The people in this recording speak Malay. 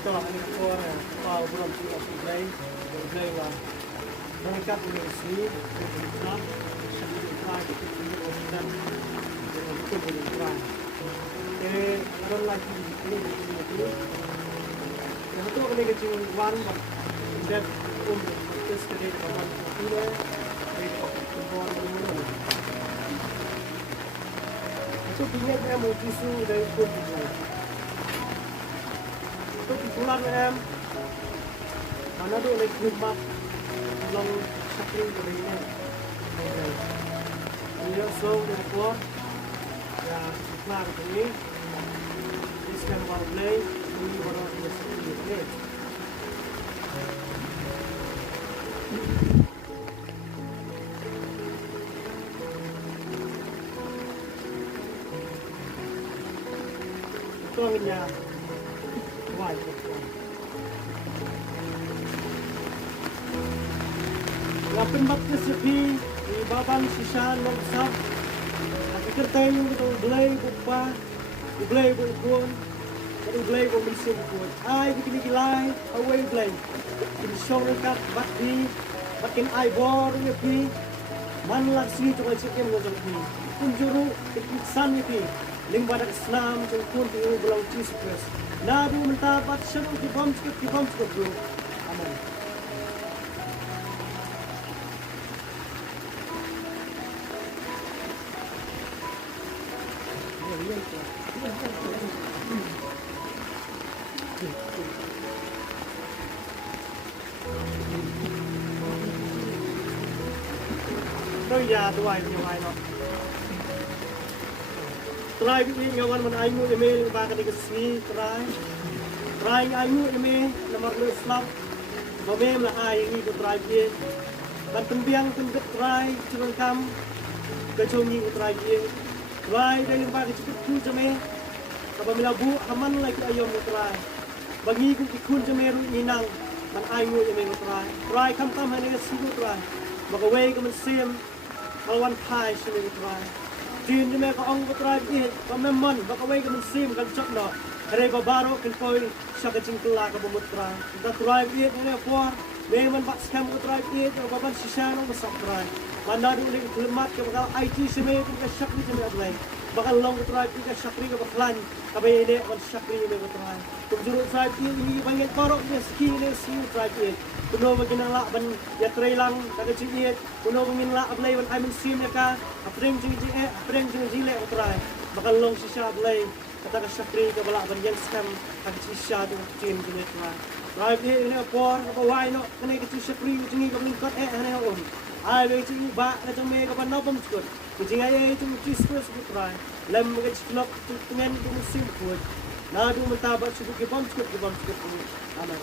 tolak ini keluar ya, kalau belum sudah selesai, selesai lah. Mereka punya sini, Islam, Syekh Ibrahim itu punya dan itu punya Ibrahim. Jadi orang lagi ini. Yang itu kena kecil wan, dan terus kena kawan kita, mereka keluar mana. Itu punya em isu dari pun itu. Itu pulang em, mana tu oleh rumah. Long sakring ko rin yan. Okay. Iyo, so, therefore, plan ko ni, this kind of play, hindi ko na yung sakring ko rin. Ito ang niya, white. Lapin bakti sepi di babang sisa longsap. Aku kertai yung ito belay bupa, belay buikun, kadu belay bumisim buikun. Ay begini gilay, away belay. Insong kat bakti, bakin ay bor nyepi, manlak sini cuma cikim ngajak ni. Kunjuru iksan nyepi, limbadak Islam jengkun tiu belau Jesus. Nadu mentabat syarul kibam cukup bro. Aman. Nói già tụi ai nhiều ai nó try bị ngawan man ayu email ba ka di kasi try ayu email nomor lu Islam babem la ai ni ko try ye ban tembiang tembet try curang kam ke chongi ko try ye try dari ba ka cukup ku jame kapamila bu aman lagi ayo mo try bagi ko ikun jame ru ninang man ayu email ko try kam kam hani ka sigo try bagaway ka man sim Alwan Pai sini try. Jin ni mereka orang try it, pememon, bakawai ke musim kan cok no. Hari babaro kan koi syak cingkela ke bumut try. Kita try it ni apa? Memang bak scam ke try it, baban sisa no besar try. Mana dulu ni kelemat ke bakal IT sini ke syak ni sini apa? Bakal long ke try it ke syakri ke bakalan. Kapai ini kan syakri ni ke try. Tumjurut try it ini banyak korok ni ski ni siu try it. Kuno bagin la ban ya try lang kada cingit kuno bagin la ablay ban ay sim ya ka apreng jile utray bakal long sisa ablay kata ka syakri ka bala ban yan scam ka sisa tu cin jile try right ni por apa why no kene ka syakri jingi ka lingkot ane on ay be jingi ba na tome ka ban nopom skut jingi ay tu Jesus ku try lem ka chiklok tu ngen tu sim ku na du mentabat suku ke bom skut aman